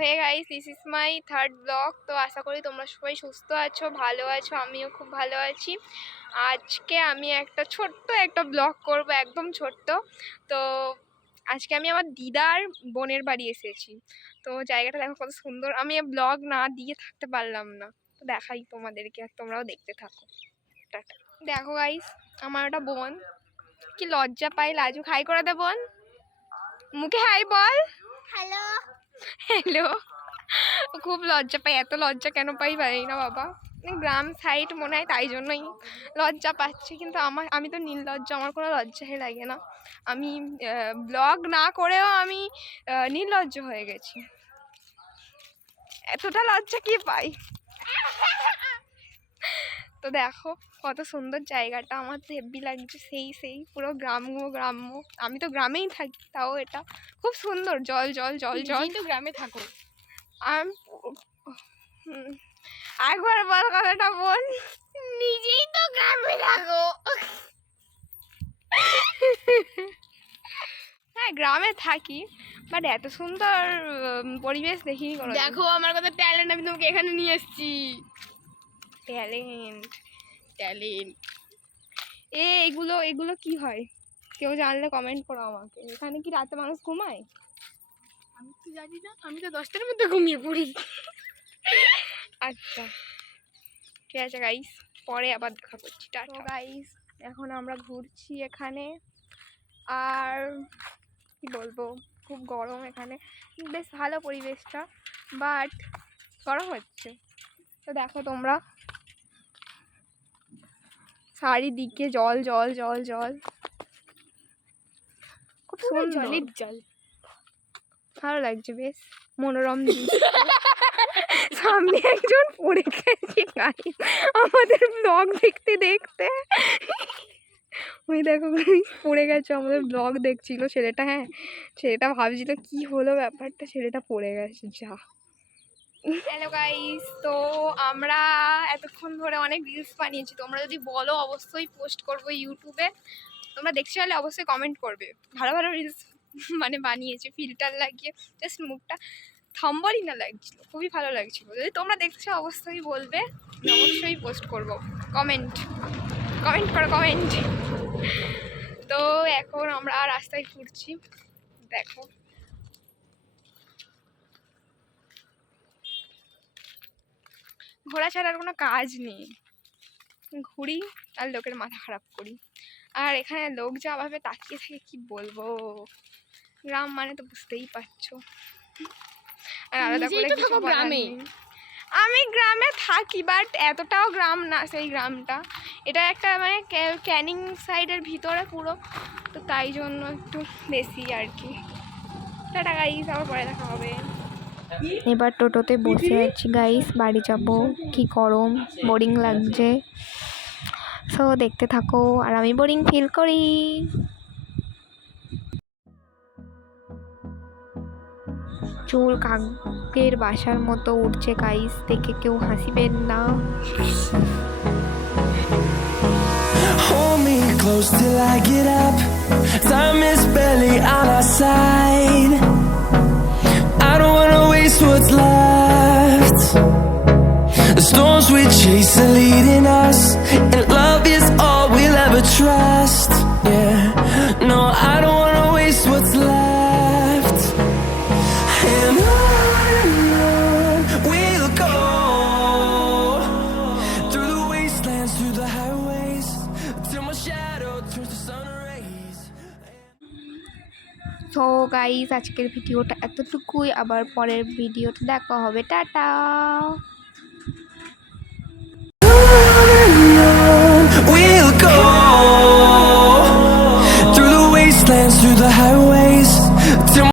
Hey guys, this is my third blog. তো আশা করি তোমরা সবাই সুস্থ আছো, ভালো আছো, আমিও খুব ভালো আছি। আজকে আমি ছোট্ট একটা ব্লগ করব, একদম ছোট্ট। তো আজকে আমি আমার দিদার বোনের বাড়ি এসেছি। তো জায়গাটা দেখো কত সুন্দর। আমি ব্লগ না দিয়ে থাকতে পারলাম না, তো দেখাই তোমাদেরকে, আর তোমরাও দেখতে থাকো। দেখো গাইস, আমার একটা বোন, কি লজ্জা পাই, লাজুক। হাই করে দে বোন, মুখে হাই বল। Hello hello. খুব লজ্জা পাই, এত লজ্জা কেন পাই পারি না বাবা। গ্রাম সাইড মনে হয় তাই জন্যই লজ্জা পাচ্ছি, কিন্তু আমি তো নির্লজ্জ, আমার কোনো লজ্জাই লাগে না। আমি ব্লগ না করেও আমি নির্লজ্জ হয়ে গেছি, এতটা লজ্জা কি পাই। তো দেখো কত সুন্দর জায়গাটা, আমার তো হেব্বি লাগছে। সেই পুরো গ্রাম্য। আমি তো গ্রামেই থাকি, তাও এটা খুব সুন্দর। জল জল জল জল। তো গ্রামে থাকো? একবার বল কথাটা বল। নিজেই তো গ্রামে থাকো। হ্যাঁ, গ্রামে থাকি, বাট এত সুন্দর পরিবেশ দেখিনি কোনো। দেখো আমার কথা ট্যালেন্ট, আমি তোমাকে এখানে নিয়ে এসেছি। ট্যালেন্ট। এগুলো কি হয়? কেউ জানলে কমেন্ট করো আমাকে। এখানে কি রাতে মানুষ ঘুমায়? আমি তো জানি না, আমি তো 10টার মধ্যে ঘুমিয়ে পড়ি। আচ্ছা ঠিক আছে গাইস, পরে আবার দেখা করছি। টাটা গাইস, এখন আমরা ঘুরছি এখানে, আর কি বলবো, খুব গরম এখানে। বেশ ভালো পরিবেশটা, বাট গরম হচ্ছে। তো দেখো তোমরা, চারিদিকে জল জল জল জল, খুব সুন্দর। জলের জল, ভালো লাগছে, বেশ মনোরম দৃশ্য। সামনে একজন পড়ে গেছে গাইস, আমাদের ব্লগ দেখতে দেখতে। ওই দেখো পড়ে গেছে, আমাদের ব্লগ দেখছিল ছেলেটা। হ্যাঁ, ছেলেটা ভাবছিল কি হলো ব্যাপারটা, ছেলেটা পড়ে গেছে। যা। হ্যালো গাইস, তো আমরা এতক্ষণ ধরে অনেক রিলস বানিয়েছি। তোমরা যদি বলো অবশ্যই পোস্ট করবো ইউটিউবে। তোমরা দেখতে চাইলে অবশ্যই কমেন্ট করবে। ভালো ভালো রিলস মানে বানিয়েছি, ফিল্টার লাগিয়ে জাস্ট মুখটা থম্বরই না লাগছিল, খুবই ভালো লাগছিল। যদি তোমরা দেখতে চাও অবশ্যই বলবে, অবশ্যই পোস্ট করবো। কমেন্ট করো, কমেন্ট। তো এখন আমরা রাস্তায় ঘুরছি, দেখো ঘোরা ছাড়ার কোনো কাজ নেই, ঘুরি আর লোকের মাথা খারাপ করি। আর এখানে লোক যা ভাবে তাকিয়ে থাকে কি বলবো। গ্রাম মানে তো বুঝতেই পারছো। আর আলাদা করে কিছু বলার নেই। আমি গ্রামে থাকি, বাট এতটাও গ্রাম না সেই গ্রামটা। এটা একটা মানে ক্যানিং সাইডের ভিতরে পুরো, তো তাই জন্য একটু বেশি আর কি। টাটা গাইস, আবার পরে দেখা হবে। এবার টোটোতে বসে আছি গাইস, বাড়ি যাব। কি গরম, বোরিং লাগছে। সো দেখতে থাকো, আর আমি বোরিং ফিল করি। চুল কাকের বাসার মতো উঠছে গাইস, দেখে কেউ হাসিবেন না। Hold me close till I get up. Time is barely on our side. I don't wanna waste what's left. The storms we chase are leading us, and love is all we'll ever trust. Yeah, no, I don't wanna waste what's left. And on we'll go, through the wastelands, through the highways, till my shadow turns to sun rays. So guys, আজকের ভিডিওটা এতটুকুই, আবার পরের ভিডিওটা দেখা হবে। Tata.